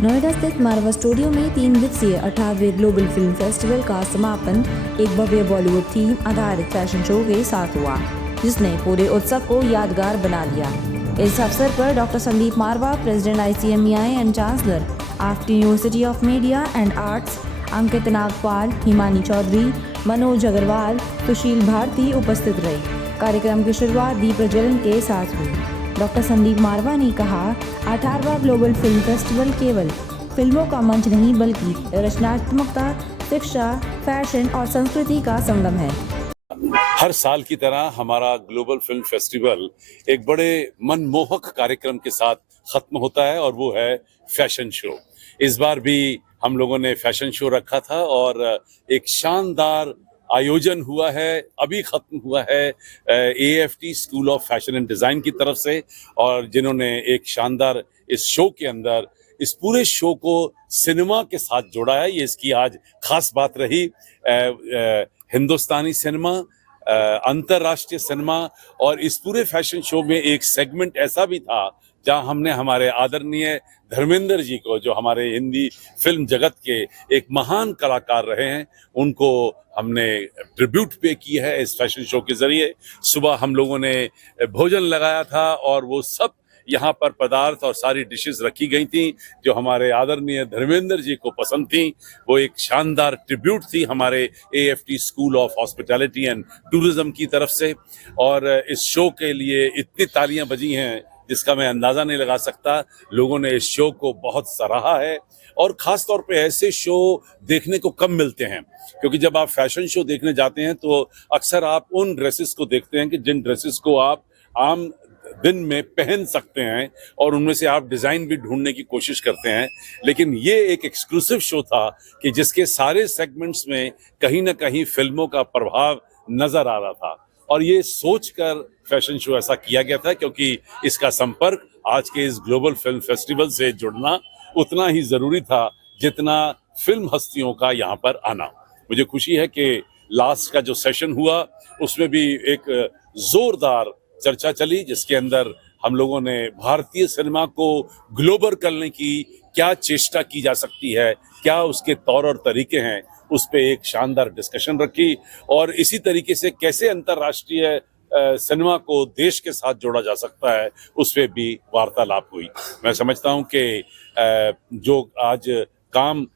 नोएडा स्थित मारवा स्टूडियो में 3 दिवसीय 18वें ग्लोबल फिल्म फेस्टिवल का समापन एक भव्य बॉलीवुड थीम आधारित फैशन शो के साथ हुआ, जिसने पूरे उत्सव को यादगार बना दिया। इस अवसर पर doctor Sandeep Marwah, president ICMEI and chancellor AAFT university of media and arts, Ankit Nagpal, Himani Chaudhary, Manoj Agarwal, Sushil Bharti उपस्थित रहे। कार्यक्रम की शुरुआत दीप प्रज्वलन के साथ हुई। डॉक्टर संदीप मारवा ने कहा, 18वां ग्लोबल फिल्म फेस्टिवल केवल फिल्मों का मंच नहीं बल्कि रचनात्मकता, शिक्षा, फैशन और संस्कृति का संगम है। हर साल की तरह हमारा ग्लोबल फिल्म फेस्टिवल एक बड़े मनमोहक कार्यक्रम के साथ खत्म होता है और वो है फैशन शो। इस बार भी हम लोगों ने फैशन शो रखा था और एक शानदार आयोजन हुआ है, अभी खत्म हुआ है AFT school of fashion and design की तरफ से, और जिन्होंने एक शानदार इस शो के अंदर इस पूरे शो को सिनेमा के साथ जोड़ा है। ये इसकी आज खास बात रही। हिंदुस्तानी सिनेमा, अंतर्राष्ट्रीय सिनेमा, और इस पूरे फैशन शो में एक सेगमेंट ऐसा भी था जहां हमने हमारे आदरणीय धर्मेंद्र जी को, जो हमारे हिंदी फिल्म जगत के एक महान कलाकार रहे हैं, उनको हमने ट्रिब्यूट पे की है इस फैशन शो के जरिए। सुबह हम लोगों ने भोजन लगाया था और वो सब यहाँ पर पदार्थ और सारी डिशेस रखी गई थी जो हमारे आदरणीय धर्मेंद्र जी को पसंद थी। वो एक शानदार ट्रिब्यूट थी हमारे AFT school of hospitality and tourism की तरफ से। और इस शो के लिए इतनी तालियां बजी हैं जिसका मैं अंदाजा नहीं लगा सकता। लोगों ने इस शो को बहुत सराहा है और खास तौर पे ऐसे शो देखने को कम मिलते हैं, क्योंकि जब आप फैशन शो देखने जाते हैं तो अक्सर आप उन ड्रेसेस को देखते हैं कि जिन ड्रेसेस को आप आम दिन में पहन सकते हैं और उनमें से आप डिजाइन भी ढूंढने की कोशिश करते हैं। लेकिन ये एक एक्सक्लूसिव शो था कि जिसके सारे सेगमेंट्स में कहीं ना कहीं फिल्मों का प्रभाव नजर आ रहा था, और ये सोचकर फैशन शो ऐसा किया गया था क्योंकि इसका संपर्क आज के इस ग्लोबल फिल्म फेस्टिवल से जुड़ना उतना ही जरूरी था जितना फिल्म हस्तियों का यहाँ पर आना। मुझे खुशी है कि लास्ट का जो सेशन हुआ उसमें भी एक जोरदार चर्चा चली, जिसके अंदर हम लोगों ने भारतीय सिनेमा को ग्लोबल करने की क्या चेष्टा की जा सकती है, क्या उसके तौर और तरीके हैं, उस पे एक शानदार डिस्कशन रखी। और इसी तरीके से कैसे अंतर्राष्ट्रीय सिनेमा को देश के साथ जोड़ा जा सकता है, उस पे भी वार्तालाप हुई। मैं समझता हूँ कि जो आज काम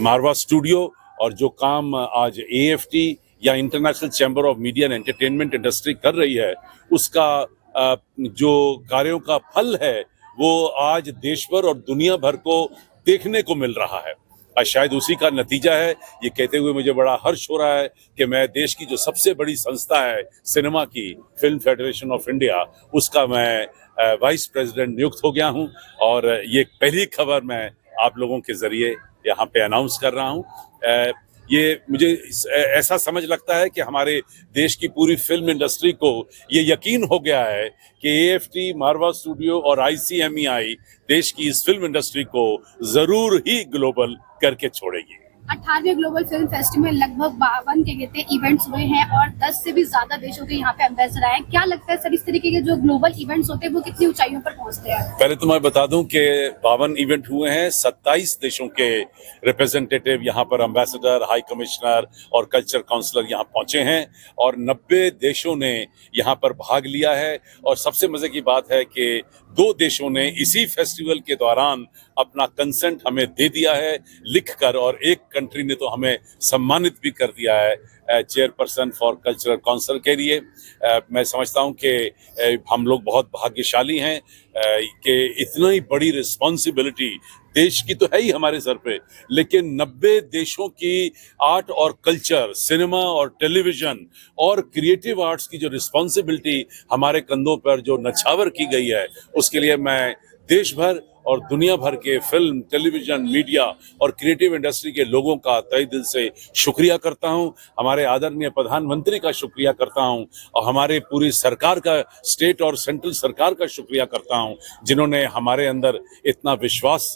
मारवा स्टूडियो और जो काम आज AFT या international chamber of media and entertainment industry कर रही है, उसका जो कार्यों का फल है वो आज देश भर और दुनिया भर को देखने को मिल रहा है। शायद उसी का नतीजा है। ये कहते हुए मुझे बड़ा हर्ष हो रहा है कि मैं देश की जो सबसे बड़ी संस्था है सिनेमा की, फिल्म फेडरेशन ऑफ इंडिया, उसका मैं वाइस प्रेसिडेंट नियुक्त हो गया हूं। और ये पहली खबर मैं आप लोगों के जरिए यहाँ पे अनाउंस कर रहा हूँ। ये मुझे ऐसा समझ लगता है कि हमारे देश की पूरी फिल्म इंडस्ट्री को ये यकीन हो गया है कि AFT, मारवा स्टूडियो और ICMEI देश की इस फिल्म इंडस्ट्री को जरूर ही ग्लोबल करके छोड़ेगी। 18वें ग्लोबल फिल्म फेस्टिवल में लगभग 52 के कहते इवेंट्स हुए हैं और 10 से भी ज्यादा देशों के यहाँ पे एम्बेसडर आए हैं। क्या लगता है सर, इस तरीके के जो ग्लोबल इवेंट्स होते हैं वो कितनी ऊंचाइयों पर पहुंचते हैं? पहले तो मैं बता दूं कि 52 इवेंट हुए हैं, 27 देशों के रिप्रेजेंटेटिव यहाँ पर, एम्बेसडर, हाई कमिश्नर और कल्चर काउंसलर यहाँ पहुंचे हैं और 90 देशों ने यहाँ पर भाग लिया है। और सबसे मजे की बात है कि 2 देशों ने इसी फेस्टिवल के दौरान अपना कंसेंट हमें दे दिया है लिखकर, और एक कंट्री ने तो हमें सम्मानित भी कर दिया है चेयरपर्सन फॉर कल्चरल काउंसिल के लिए। मैं समझता हूं कि हम लोग बहुत भाग्यशाली हैं कि इतनी बड़ी रिस्पॉन्सिबिलिटी देश की तो है ही हमारे सर पे, लेकिन 90 देशों की आर्ट और कल्चर, सिनेमा और टेलीविजन और क्रिएटिव आर्ट्स की जो रिस्पॉन्सिबिलिटी हमारे कंधों पर जो नछावर की गई है, उसके लिए मैं देश भर और दुनिया भर के फिल्म, टेलीविजन, मीडिया और क्रिएटिव इंडस्ट्री के लोगों का तहे दिल से शुक्रिया करता हूं। हमारे आदरणीय प्रधानमंत्री का शुक्रिया करता हूं और हमारे पूरी सरकार का, स्टेट और सेंट्रल सरकार का शुक्रिया करता हूं, जिन्होंने हमारे अंदर इतना विश्वास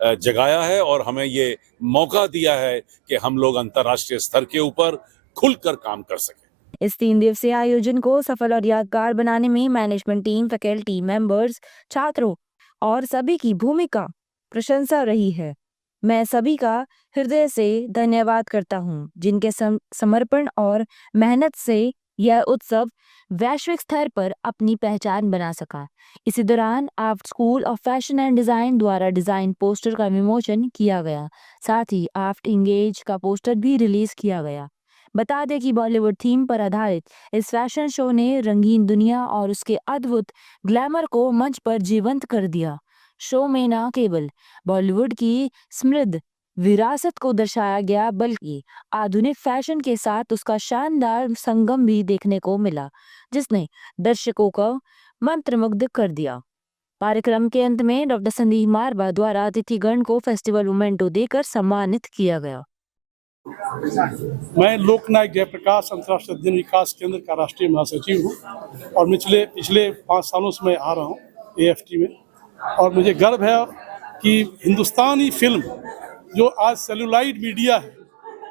जगाया है और हमें ये मौका दिया है कि हम लोग अंतर्राष्ट्रीय स्तर के ऊपर खुलकर काम कर सकें। इस 3 दिवसीय आयोजन को सफल और यादगार बनाने में मैनेजमेंट टीम, फैकल्टी मेंबर्स, छात्रों और सभी की भूमिका प्रशंसा रही है। मैं सभी का हृदय से धन्यवाद करता हूँ, जिनके समर्पण और मेहनत से यह उत्सव वैश्विक स्तर पर अपनी पहचान बना सका। इसी दौरान AAFT school of fashion and design द्वारा डिज़ाइन पोस्टर का विमोचन किया गया। साथ ही आफ्ट इंगेज का पोस्टर भी रिलीज किया गया। बता दें कि बॉलीवुड थीम पर आधारित इस फैशन शो ने रंगीन दुनिया और उसके अद्भुत ग्लैमर को मंच पर जीवंत कर दिया। शो में न केवल बॉलीवुड की समृद्ध विरासत को दर्शाया गया, बल्कि आधुनिक फैशन के साथ उसका शानदार संगम भी देखने को मिला, जिसने दर्शकों को मंत्रमुग्ध कर दिया। कार्यक्रम के अंत में डॉक्टर संदीप मारवा द्वारा अतिथिगण को फेस्टिवल मोमेंटो देकर सम्मानित किया गया। मैं लोकनायक जयप्रकाश अंतर्राष्ट्रीय अध्ययन विकास केंद्र का राष्ट्रीय महासचिव हूँ और पिछले 5 सालों से मैं आ रहा हूँ AFT में, और मुझे गर्व है कि हिंदुस्तानी फिल्म जो आज सेलुलॉइड मीडिया है,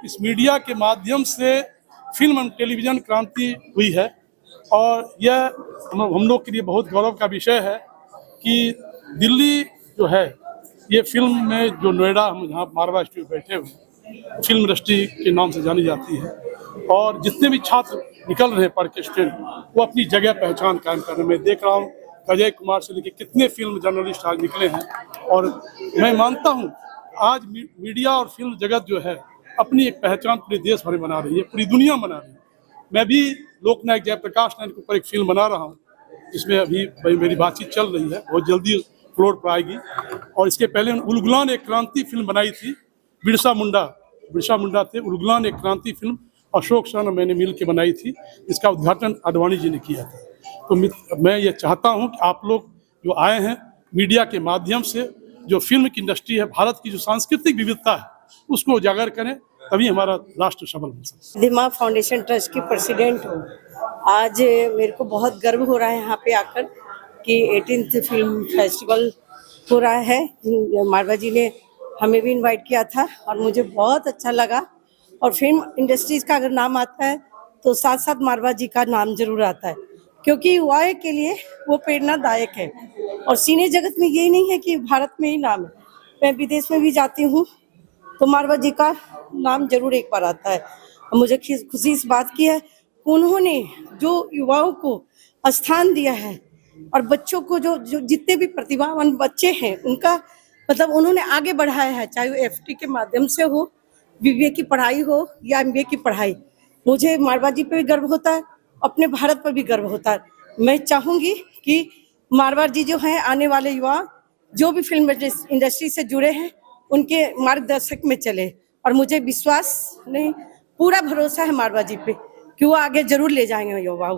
इस मीडिया के माध्यम से फिल्म और टेलीविज़न क्रांति हुई है। और यह हम लोग के लिए बहुत गौरव का विषय है कि दिल्ली जो है, ये फिल्म में जो नोएडा, हम यहाँ मारवा स्टूडियो बैठे हुए, फिल्म इंडस्ट्री के नाम से जानी जाती है, और जितने भी छात्र निकल रहे हैं पढ़ के स्टूडेंट, वो अपनी जगह पहचान कायम कर रहे हैं। मैं देख रहा हूँ अजय कुमार से लेकर कितने फिल्म जर्नलिस्ट आज निकले हैं, और मैं मानता हूँ आज मीडिया और फिल्म जगत जो है अपनी एक पहचान पूरे देश भर में बना रही है, पूरी दुनिया बना रही है। मैं भी लोकनायक जयप्रकाश नारायण के ऊपर एक फिल्म बना रहा हूँ, जिसमें अभी मेरी बातचीत चल रही है, बहुत जल्दी फ्लोर पर आएगी। और इसके पहले उलगुलान एक क्रांति फिल्म बनाई थी, बिरसा मुंडा थे, उलगुलान एक क्रांति फिल्म अशोक सर और मैंने मिल के बनाई थी, इसका उद्घाटन आडवाणी जी ने किया था। तो मैं ये चाहता हूँ कि आप लोग जो आए हैं मीडिया के माध्यम से, जो फिल्म की इंडस्ट्री है, भारत की जो सांस्कृतिक विविधता है, उसको उजागर करें, तभी हमारा राष्ट्र सबल बन सकता है। दिमाग फाउंडेशन ट्रस्ट की प्रेसिडेंट हूँ। आज मेरे को बहुत गर्व हो रहा है यहाँ पे आकर कि 18th फिल्म फेस्टिवल हो रहा है। मारवा जी ने हमें भी इनवाइट किया था और मुझे बहुत अच्छा लगा। और फिल्म इंडस्ट्रीज का अगर नाम आता है तो साथ साथ मारवा जी का नाम जरूर आता है, क्योंकि युवाओं के लिए वो प्रेरणादायक है। और सिने जगत में यही नहीं है कि भारत में ही नाम है, मैं विदेश में भी जाती हूँ तो मारवा जी का नाम जरूर एक बार आता है। और मुझे खुशी इस बात की है, उन्होंने जो युवाओं को स्थान दिया है और बच्चों को जो जितने भी प्रतिभावान बच्चे हैं उनका मतलब उन्होंने आगे बढ़ाया है, चाहे वो FT के माध्यम से हो, BBA की पढ़ाई हो या MBA की पढ़ाई। मुझे मारवा जी पे भी गर्व होता है, अपने भारत पर भी गर्व होता है। मैं चाहूँगी कि मारवा जी जो हैं, आने वाले युवा जो भी फिल्म इंडस्ट्री से जुड़े हैं, उनके मार्गदर्शक में चले। और मुझे विश्वास नहीं, पूरा भरोसा है मारवा जी पे कि वो आगे जरूर ले जाएंगे युवाओं।